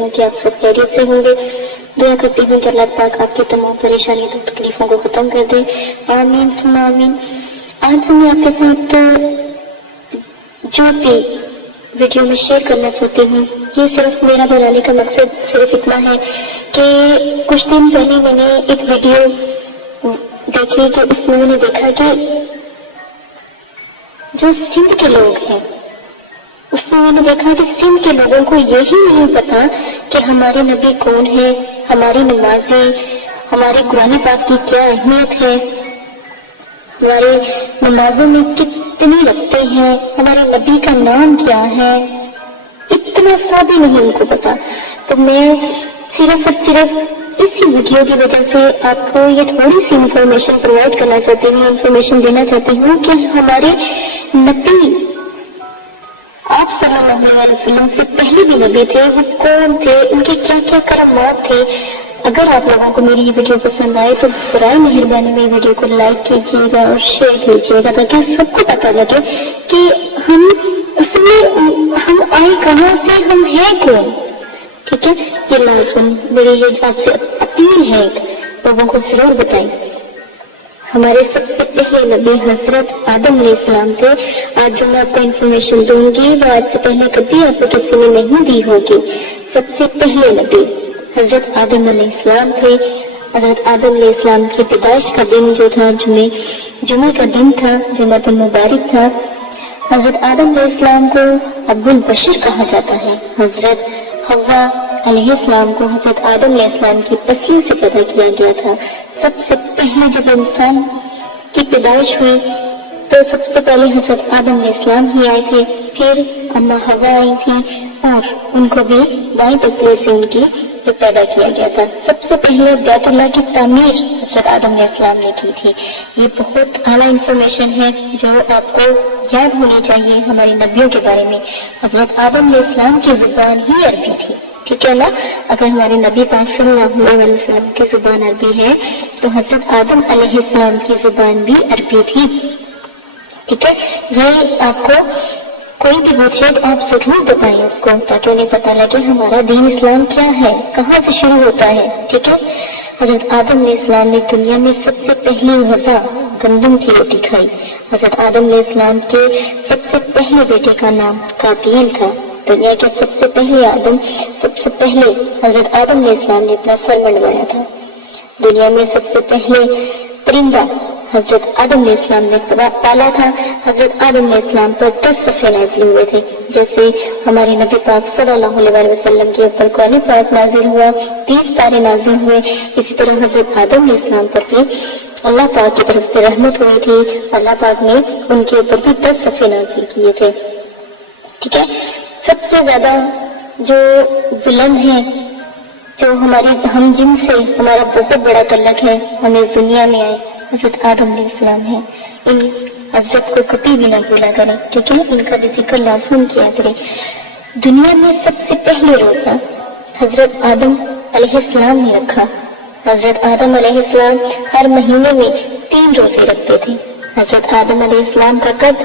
ہوں کہ آپ سب خیریت سے ہوں گے. دعا کرتی ہوں کہ اللہ پاک آپ کی تمام پریشانی اور تکلیفوں کو ختم کر دے. آمین ثم آمین. آج میں آپ کے ساتھ جو بھی ویڈیو میں شیئر کرنا چاہتی ہوں، یہ صرف میرا بنانے کا مقصد صرف اتنا ہے کہ کچھ دن پہلے میں نے ایک ویڈیو دیکھی کہ اس میں نے دیکھا کہ جو سندھ کے لوگ ہیں، اس میں نے دیکھا کہ سندھ کے لوگوں کو یہی نہیں پتا کہ ہمارے نبی کون ہے، ہماری نمازیں، ہمارے قرآن پاک کی کیا اہمیت ہے، ہمارے نمازوں میں کتنی رکھتے ہیں، ہمارے نبی کا نام کیا ہے، اتنا سا بھی نہیں ان کو پتا. تو میں صرف اور صرف اسی ویڈیو کی وجہ سے آپ کو یہ تھوڑی سی انفارمیشن پرووائڈ کرنا چاہتی ہوں، انفارمیشن دینا چاہتی ہوں کہ ہمارے نبی آپ صلی اللہ علیہ وسلم سے پہلے بھی نبی تھے، وہ کون تھے، ان کے کیا کیا کرامات تھے. اگر آپ لوگوں کو میری یہ ویڈیو پسند آئے تو برائے مہربانی میری ویڈیو کو لائک کیجیے گا اور شیئر کیجیے گا تاکہ سب کو پتہ لگے کہ ہم اس میں ہم آئے کہاں سے، ہم ہیں کون. ٹھیک ہے، یہ لازم میری یہ آپ سے اپیل ہے، لوگوں کو ضرور بتائیں. ہمارے سب سے پہلے نبی حضرت آدم علیہ السلام تھے. آج جو میں آپ کو انفارمیشن دوں گی وہ آج سے پہلے کبھی آپ کو کسی نے نہیں دی ہوگی. سب سے پہلے نبی حضرت آدم علیہ السلام تھے. حضرت آدم علیہ السلام کی پیدائش کا دن جو تھا جمعہ کا دن تھا، جمعۃ المبارک تھا. حضرت آدم علیہ السلام کو ابو البشر کہا جاتا ہے. حضرت حوا علیہ السلام کو حضرت آدم علیہ السلام کی پسین سے پیدا کیا گیا تھا. سب سے پہلے جب انسان کی پیدائش ہوئی تو سب سے پہلے حضرت آدم علیہ السلام ہی آئے تھے، پھر اما حوا آئی تھی اور ان کو بھی دائیں پسلے سے ان کی پیدا کیا گیا تھا. سب سے پہلے بیت اللہ کی تعمیر حضرت آدم علیہ السلام نے کی تھی. یہ بہت اعلیٰ انفارمیشن ہے جو آپ کو یاد ہونی چاہیے ہمارے نبیوں کے بارے میں. حضرت آدم علیہ السلام کی زبان ہی عربی تھی. ٹھیک ہے نا، اگر ہمارے نبی پاک صلی اللہ علیہ وسلم کی زبان عربی ہے تو حضرت آدم علیہ السلام کی زبان بھی عربی تھی. ٹھیک ہے، یہ آپ کو کوئی بھی بات ہے تو آپ ضرور بتائیں اس کو تاکہ انہیں پتہ لگے ہمارا دین اسلام کیا ہے، کہاں سے شروع ہوتا ہے. ٹھیک ہے، حضرت آدم علیہ السلام نے دنیا میں سب سے پہلی غذا گندم کی روٹی کھائی. حضرت آدم علیہ السلام کے سب سے پہلے بیٹے کا نام قابیل تھا. دنیا کے سب سے پہلے حضرت آدم علیہ السلام نے اپنا سر منڈوایا تھا. دنیا میں سب سے پہلے پرندہ حضرت آدم علیہ السلام نے پالا تھا. حضرت آدم علیہ السلام پر 10 صفحے نازل ہوئے تھے. جیسے ہمارے نبی پاک صلی اللہ علیہ وسلم کے اوپر قرآن پاک نازل ہوا، 30 پارے نازل ہوئے، اسی طرح حضرت آدم علیہ السلام پر بھی اللہ پاک کی طرف سے رحمت ہوئی تھی. اللہ پاک نے ان کے اوپر بھی 10 صفحے نازل کیے تھے. ٹھیک ہے، سب سے زیادہ جو بلند ہیں، جو ہم جن سے ہمارا بہت بڑا تعلق ہے، ہمیں اس دنیا میں آئے، حضرت آدم علیہ السلام ہیں. ان حضرت کو کبھی بھی نہ بھولا کریں، ٹھیک ہے، ان کا بھی ذکر لازم کیا کریں. دنیا میں سب سے پہلے روزہ حضرت آدم علیہ السلام نے رکھا. حضرت آدم علیہ السلام ہر مہینے میں 3 روزے رکھتے تھے. حضرت آدم علیہ السلام کا قد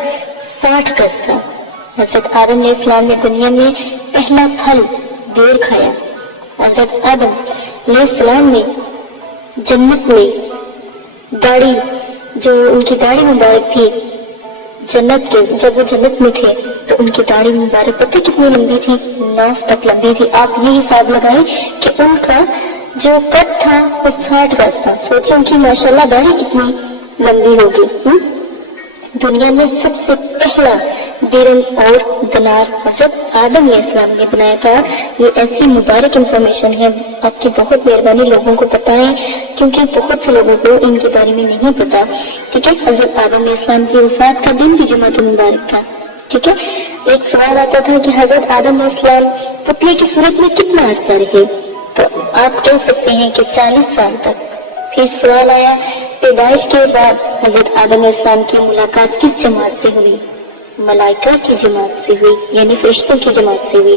60 گز تھا. حضرت آدم علیہ السلام نے دنیا میں پہلا پھل بیر کھایا. حضرت آدم علیہ السلام نے جنت میں داڑھی، جو ان کی داڑھی مبارک تھی، جنت کے جب وہ جنت میں تھے تو ان کی داڑھی مبارک پتہ کتنی لمبی تھی، ناف تک لمبی تھی. آپ یہ حساب لگائیں کہ ان کا جو قد تھا وہ 60 گز تھا. سوچیں ان کی ماشاءاللہ داڑھی کتنی لمبی ہوگی. دنیا میں سب سے پہلا درم اور دینار حضرت آدم علیہ السلام نے بنایا تھا. یہ ایسی مبارک انفارمیشن ہے، آپ کی بہت مہربانی لوگوں کو پتہ ہے کیونکہ بہت سے لوگوں کو ان کے بارے میں نہیں پتا. ٹھیک ہے، حضرت آدم علیہ السلام کی وفات کا دن بھی جمعہ مبارک تھا. ٹھیک ہے، ایک سوال آتا تھا کہ حضرت آدم علیہ السلام پتلے کی صورت میں کتنا عرصہ رہے، تو آپ کہہ سکتے ہیں کہ 40 سال تک. پھر سوال آیا پیدائش کے بعد حضرت آدم علیہ السلام کی ملاقات کس جماعت سے ہوئی؟ ملائکہ کی جماعت سے ہوئی، یعنی فرشتوں کی جماعت سے ہوئی.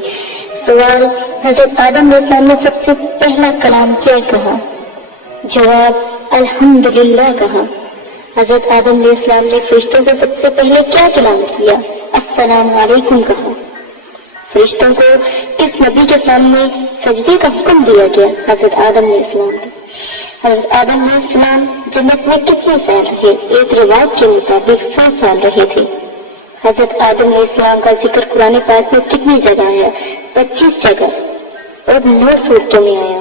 سوال حضرت آدم علیہ السلام نے سب سے پہلا کلام کیا کہا؟ جواب الحمدللہ کہا. حضرت آدم علیہ السلام نے فرشتوں سے سب سے پہلے کیا کلام کیا؟ السلام علیکم کہا. فرشتوں کو اس نبی کے سامنے سجدے کا حکم دیا گیا، حضرت آدم علیہ السلام کو۔ حضرت آدم علیہ السلام جنت میں کتنے سال رہے؟ ایک روایت کے مطابق 100 سال رہے تھے۔ حضرت آدم علیہ السلام کا ذکر قرآن پاک میں کتنی جگہ ہے؟ 25 جگہ اور 9 سورتوں میں آیا۔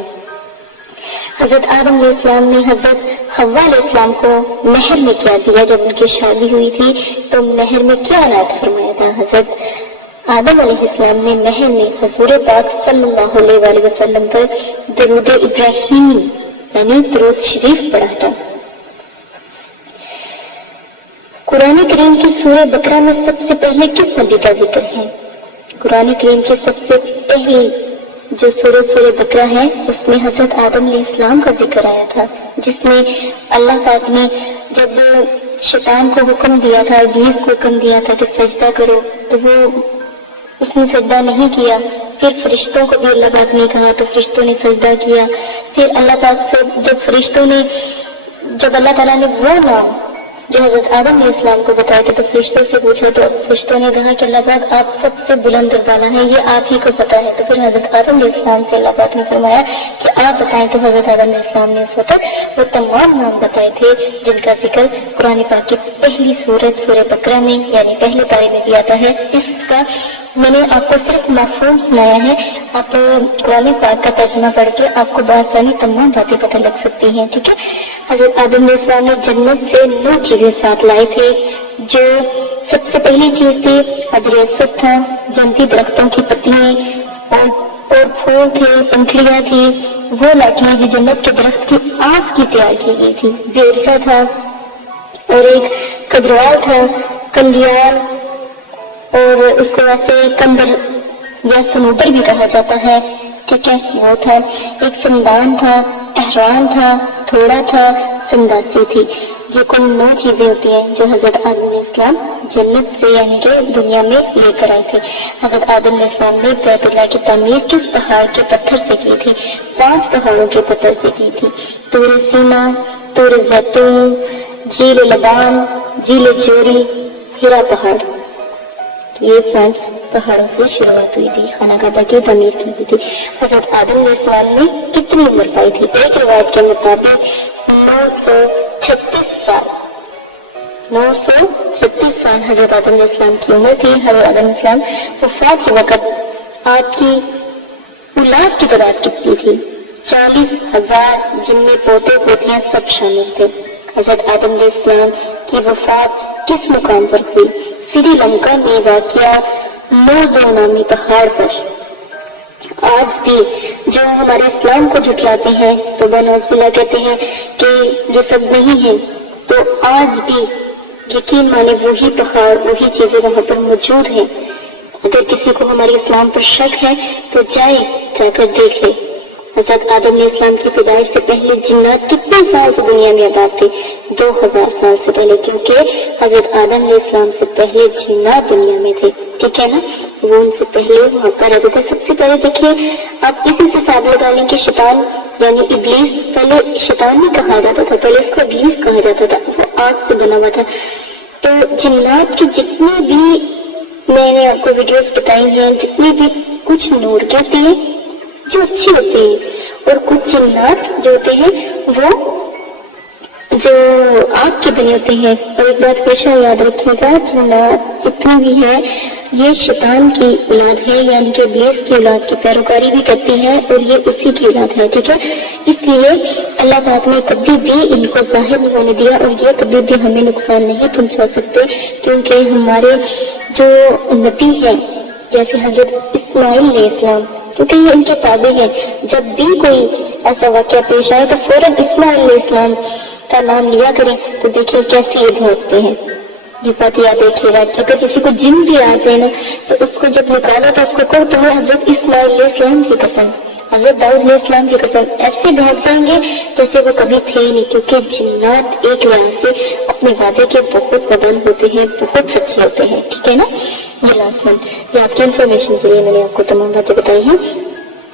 حضرت آدم علیہ السلام نے حضرت حوا علیہ السلام کو مہر میں کیا دیا؟ جب ان کی شادی ہوئی تھی تو مہر میں کیا عنایت فرمایا تھا؟ حضرت آدم علیہ السلام نے مہر میں حضور پاک صلی اللہ علیہ وآلہ وسلم پر درود ابراہیمی یعنی درود شریف پڑھا تھا۔ قرآن کریم کی سورہ بقرہ میں سب سے پہلے کس نبی کا ذکر ہے؟ قرآن کریم کی سب سے پہلی جو سورہ بقرہ ہے اس میں حضرت آدم علیہ السلام کا ذکر آیا تھا، جس میں اللہ پاک نے جب شیطان کو حکم دیا تھا، ابلیس کو حکم دیا تھا کہ سجدہ کرو، تو وہ اس نے سجدہ نہیں کیا۔ پھر فرشتوں کو بھی اللہ پاک نے کہا تو فرشتوں نے سجدہ کیا۔ پھر اللہ پاک سے جب اللہ تعالیٰ نے وہ نام جو حضرت آدم علیہ السلام کو بتایا تھا تو فرشتوں سے پوچھا تو فرشتوں نے کہا کہ اللہ پاک آپ سب سے بلند اور بالا ہے، یہ آپ ہی کو پتا ہے۔ تو پھر حضرت آدم علیہ السلام سے اللہ پاک نے فرمایا کہ آپ بتائیں، تو حضرت آدم علیہ السلام نے اس وقت وہ تمام نام بتائے تھے جن کا ذکر قرآن پاک کی پہلی سورہ بقرہ میں یعنی پہلے پارے میں دیا ہے۔ اس کا میں نے آپ کو صرف مفہوم سنایا ہے، آپ قرآن پاک کا ترجمہ پڑھ کے آپ کو بآسانی تمام باتیں پتہ لگ سکتی ہیں، ٹھیک ہے۔ حضرت آدم علیہ السلام نے جنت سے 9 چیزیں ساتھ لائے تھے، جو سب سے پہلی چیز تھی حجر اسود تھا، جنتی درختوں کی پتیاں اور پھول تھے، پنکھڑیاں تھی، وہ لاٹھی جو جنت کے درخت کی آس کی تیار کی گئی تھی، بیرسا تھا اور ایک کدروال تھا، کندیال، اور اس کو ویسے کندر یا سنوبر بھی کہا جاتا ہے، ٹھیک ہے، وہ تھا۔ ایک سندان تھا، احرام تھا، تھوڑا تھا، سنداسی تھی۔ یہ کل 9 چیزیں ہوتی ہیں جو حضرت آدم علیہ السلام جنت سے یعنی کہ دنیا میں لے کر آئے تھے۔ حضرت آدم علیہ السلام نے بیت اللہ کی تعمیر کس پہاڑ کے پتھر سے کی تھی؟ 5 پہاڑوں کے پتھر سے کی تھی، طور سینا، طور زیتون، جھیل لبان، جھیل جوری، ہیرا پہاڑ۔ یہ 5 پہاڑوں سے شروعات ہوئی تھی، خانہ کعبہ کی تعمیر کی گئی تھی۔ حضرت آدم علیہ السلام نے کتنی عمر پائی تھی؟ ایک روایت کے مطابق 936 سال۔ 936 سال حضرت آدم علیہ السلام کی عمر تھی۔ حضرت آدم علیہ السلام وفات کے وقت آپ کی اولاد کی تعداد کتنی تھی؟ 40,000، جن میں پوتے پوتیاں سب شامل تھے۔ حضرت آدم علیہ السلام کی وفات کس مقام پر ہوئی؟ سری لنکا میں واقع موزو نامی پہاڑ پر۔ آج بھی جو ہمارے اسلام کو جھٹلاتے ہیں تو بنوز باللہ کہتے ہیں کہ یہ سب نہیں ہے، تو آج بھی یقین مانے وہی پہاڑ وہی چیزیں وہاں پر موجود ہیں۔ اگر کسی کو ہمارے اسلام پر شک ہے تو جا کر دیکھ لے۔ حضرت آدم علیہ السلام کی پیدائش سے پہلے جنات کتنے سال سے دنیا میں آباد تھے؟ 2000 سال سے پہلے، کیونکہ حضرت آدم علیہ السلام سے پہلے جنات دنیا میں تھے، ٹھیک ہے نا، وہ ان سے پہلے وہاں پر رہتے تھے۔ سب سے پہلے دیکھیے آپ اسی سے ثابت لگا لیں کہ شیطان یعنی ابلیس، پہلے شیطان نہیں کہا جاتا تھا، پہلے اس کو ابلیس کہا جاتا تھا، وہ آگ سے بنا ہوا تھا۔ تو جنات کی جتنی بھی میں نے آپ کو ویڈیوز بتائی ہیں، جتنی بھی کچھ نور کے ہوتے ہیں جو اچھی ہوتے ہیں، اور کچھ جنات جو ہوتے ہیں وہ جو آگ کے بنے ہوتے ہیں۔ اور ایک بات ہمیشہ یاد رکھیے گا، جنات جتنی بھی ہے یہ شیطان کی اولاد ہے، یعنی کہ ابلیس کی اولاد کی پیروکاری بھی کرتی ہے اور یہ اسی کی اولاد ہے، ٹھیک ہے۔ اس لیے اللہ پاک نے کبھی بھی ان کو ظاہر نہیں ہونے دیا، اور یہ کبھی بھی ہمیں نقصان نہیں پہنچا سکتے، کیونکہ ہمارے جو نبی ہیں جیسے حضرت اسماعیل علیہ السلام، کیونکہ یہ ان کے تابع ہیں، جب بھی کوئی ایسا واقعہ پیش آئے تو فوراً اسماعیل علیہ السلام کا نام لیا کریں، تو دیکھیے کیسے یہ بھاگتے ہیں۔ یہ بات یاد رکھیے گا کہ اگر کسی کو جن بھی آ جائے نا تو اس کو جب نکالو تو اس کو کہو تمہیں حضرت اسماعیل علیہ السلام کی قسم، حضرت داؤد علیہ السلام کی قسم، ایسے بھاگ جائیں گے جیسے وہ کبھی تھے ہی نہیں، کیونکہ جنات ایک لحاظ سے اپنے وعدے کے بہت پابند ہوتے ہیں، بہت سچے ہوتے ہیں، ٹھیک ہے نا۔ یہ لاسٹ ون جو آپ کی انفارمیشن کے لیے میں نے آپ کو تمام باتیں بتائی ہیں۔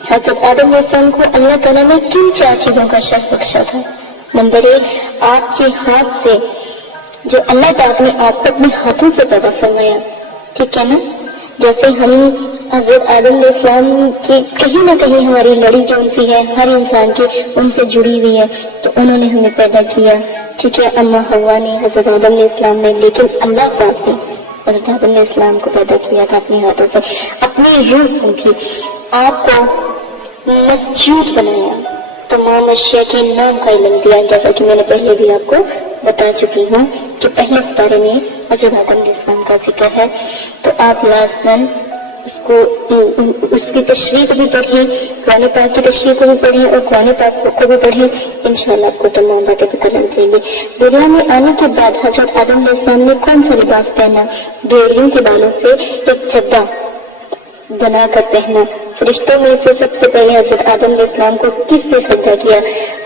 حضرت آدم علیہ السلام کو اللہ تعالیٰ نے کن 4 چیزوں کا شرف بخشا تھا؟ نمبر 1، آپ کے ہاتھ سے، جو اللہ پاک نے آپ کو اپنے ہاتھوں سے پیدا فرمایا، ٹھیک ہے نا۔ جیسے ہم حضرت آدم علیہ السلام کی کہیں نہ کہیں ہماری لڑی جو ان سے ہے، ہر انسان کی ان سے جڑی ہوئی ہے. تو انہوں نے ہمیں پیدا کیا، ٹھیک ہے، اما حوا نے، حضرت آدم علیہ السلام نے، لیکن اللہ پاک نے حضرت آدم علیہ السلام کو پیدا کیا تھا اپنے ہاتھوں سے، اپنی روح کی. آپ کو مسجود بنایا، تمام اشیاء کے نام کا علم دیا، جیسا کہ میں نے پہلے بھی آپ کو بتا چکی ہوں کہ پہلے سپارے میں حضرت آدم علیہ السلام کا ذکر ہے. تو آپ لازماً اس کی تشریح کو بھی پڑھیں، قرآن پاک کی تشریح کو بھی پڑھیں اور قرآن پاک کو بھی پڑھیں. انشاءاللہ آپ کو تمام باتیں پتہ لگ جائیں گی. دنیا میں آنے کے بعد حضرت آدم علیہ السلام نے کون سا لباس پہنا؟ بھیڑیوں کے بالوں سے ایک چڈا بنا کر پہنا. فرشتوں میں سے سب سے پہلے حضرت آدم علیہ السلام کو کس نے سجدہ کیا؟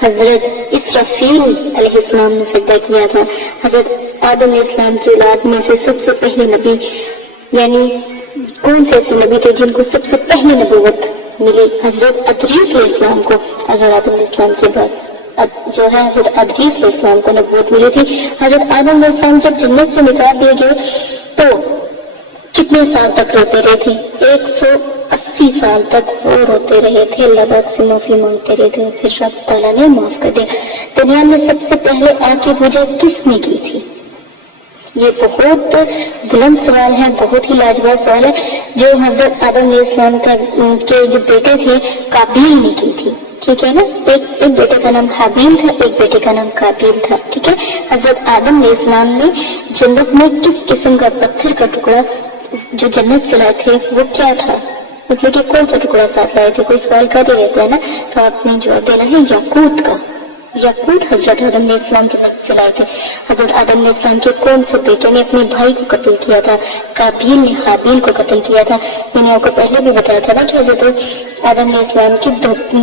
حضرت اسرافیل علیہ السلام نے سجدہ کیا تھا. حضرت آدم علیہ السلام کی اولاد میں سے سب سے پہلے نبی یعنی کون سے ایسے نبی تھے جن کو سب سے پہلی نبوت ملی؟ حضرت ادریس علیہ السلام کو حضرت آدم علیہ السلام کے بعد جو ہے حضرت ادریس علیہ السلام کو نبوت ملی تھی. حضرت آدم علیہ السلام جب جنت سے نکال دیے گئے تو کتنے سال تک روتے رہے تھے؟ 180 سال تک وہ روتے رہے تھے، اللہ پاک سے معافی مانگتے رہے تھے، پھر رب تعالیٰ نے معاف کر دیا. دنیا میں سب سے پہلے آگ کی پوجا کس نے کی تھی؟ یہ بہت بلند سوال ہے، بہت ہی لاجواب سوال ہے، جو حضرت آدم علیہ السلام کے جو بیٹے تھے قابیل نے کی تھی. ٹھیک ہے نا، ایک بیٹے کا نام حابیل تھا، ایک بیٹے کا نام قابیل تھا. ٹھیک ہے، حضرت آدم علیہ السلام نے جنت میں کس قسم کا پتھر کا ٹکڑا جو جنت سے لائے تھے وہ کیا تھا؟ مطلب کہ کون سا ٹکڑا ساتھ لائے تھے؟ کوئی سوال کر ہی رہتا ہے نا، تو آپ نے جواب دینا ہے یاقوت کا. یاقوت حضرت آدم علیہ السلام جنت سے لائے تھے. حضرت آدم علیہ السلام کے کون سے بیٹے نے اپنے بھائی کو قتل کیا تھا؟ قابیل نے حابیل کو قتل کیا تھا. میں نے آپ کو پہلے بھی بتایا تھا نا کہ حضرت آدم علیہ السلام کے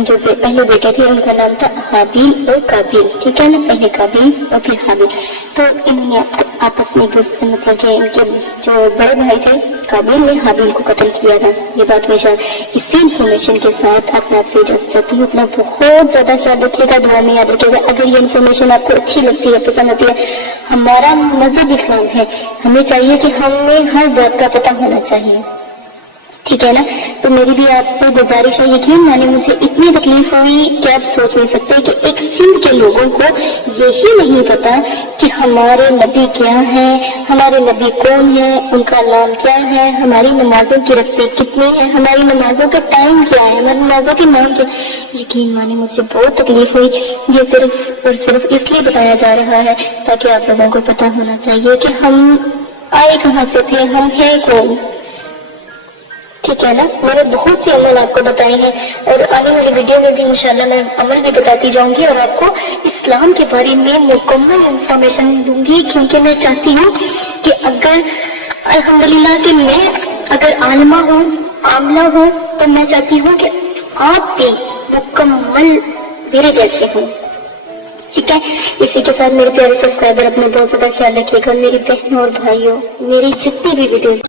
جو پہلے بیٹے تھے ان کا نام تھا حابیل اور قابیل. ٹھیک ہے نا، پہلے قابیل اور پھر حابیل. تو انہوں نے آپس میں دوسرے مطلب کہ ان کے جو بڑے بھائی تھے قابیل نے حابیل کو قتل کیا تھا. یہ بات ہمیشہ اسی انفارمیشن کے ساتھ اپنے آپ سے اجازت چاہتی ہوں. اپنا بہت زیادہ خیال رکھیے گا، دعا میں یاد رکھیے گا. اگر یہ انفارمیشن آپ کو اچھی لگتی ہے، پسند آتی ہے، ہمارا مذہب اسلام ہے، ہمیں چاہیے کہ ہمیں ہر بات کا پتہ ہونا چاہیے. ٹھیک ہے نا، تو میری بھی آپ سے گزارش ہے. یقین مانے مجھے اتنی تکلیف ہوئی کہ آپ سوچ نہیں سکتے کہ ایک سندھ کے لوگوں کو یہی نہیں پتا کہ ہمارے نبی کیا ہے، ہمارے نبی کون ہے، ان کا نام کیا ہے، ہماری نمازوں کی رکعتیں کتنی ہیں، ہماری نمازوں کا ٹائم کیا ہے، ہماری نمازوں کے نام کیا. یقین مانے مجھے بہت تکلیف ہوئی. یہ صرف اور صرف اس لیے بتایا جا رہا ہے تاکہ آپ لوگوں کو پتا ہونا چاہیے کہ ہم آئے کہاں سے تھے، ہم ہیں کون. ٹھیک ہے نا، میں نے بہت سی عمل آپ کو بتائے ہیں اور آنے والی ویڈیو میں بھی انشاءاللہ میں عمل بھی بتاتی جاؤں گی اور آپ کو اسلام کے بارے میں مکمل انفارمیشن دوں گی، کیونکہ میں چاہتی ہوں کہ اگر الحمدللہ کہ میں اگر عالمہ ہوں، عاملہ ہوں، تو میں چاہتی ہوں کہ آپ بھی مکمل میرے جیسے ہوں. ٹھیک ہے، اسی کے ساتھ میرے پیارے سبسکرائبر اپنا بہت زیادہ خیال رکھیے گا. میری بہنوں اور بھائیوں، میری جتنی بھی ویڈیوز